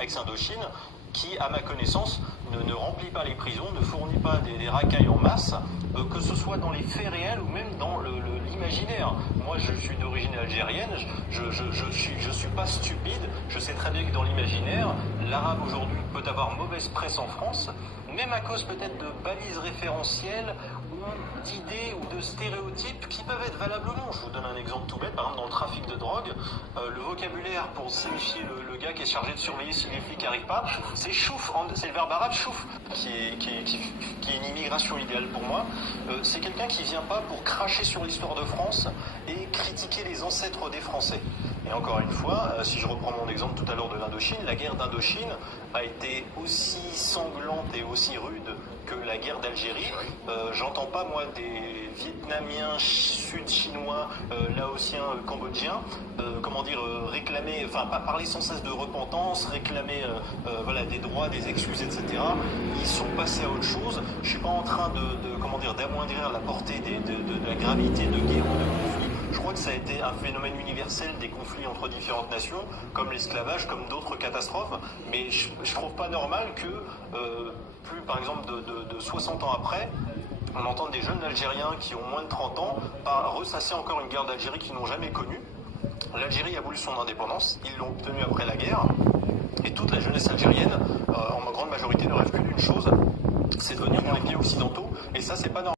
ex-Indochine, qui, à ma connaissance, ne remplit pas les prisons, ne fournit pas des racailles en masse, que ce soit dans les faits réels ou même dans l'imaginaire. Moi, je suis d'origine algérienne, je suis pas stupide, je sais très bien que dans l'imaginaire, l'arabe aujourd'hui peut avoir mauvaise presse en France, même à cause peut-être de balises référentielles ou d'idées ou de stéréotypes qui peuvent être valables ou non. Je vous donne un exemple tout bête, par exemple dans le trafic de drogue, le vocabulaire pour signifier le gars qui est chargé de surveiller si les flics n'arrivent pas, c'est chouf, c'est le verbe arabe chouf, qui est une immigration idéale pour moi. C'est quelqu'un qui vient pas pour cracher sur l'histoire de France et critiquer les ancêtres des Français. Et encore une fois, si je reprends mon exemple tout à l'heure de l'Indochine, la guerre d'Indochine a été aussi sanglante et aussi rude que la guerre d'Algérie. J'entends pas, moi, des Vietnamiens, Sud-Chinois, Laotiens, Cambodgiens, réclamer, enfin, pas parler sans cesse de repentance, réclamer des droits, des excuses, etc. Ils sont passés à autre chose. Je suis pas en train d'amoindrir la portée de la gravité de guerre ou de conflit. Je crois que ça a été un phénomène universel des conflits entre différentes nations, comme l'esclavage, comme d'autres catastrophes, mais je trouve pas normal que, plus par exemple de 60 ans après, on entende des jeunes Algériens qui ont moins de 30 ans ressasser encore une guerre d'Algérie qu'ils n'ont jamais connue. L'Algérie a voulu son indépendance, ils l'ont obtenue après la guerre, et toute la jeunesse algérienne, en grande majorité, ne rêve que d'une chose, c'est de venir dans les pays occidentaux, et ça c'est pas normal.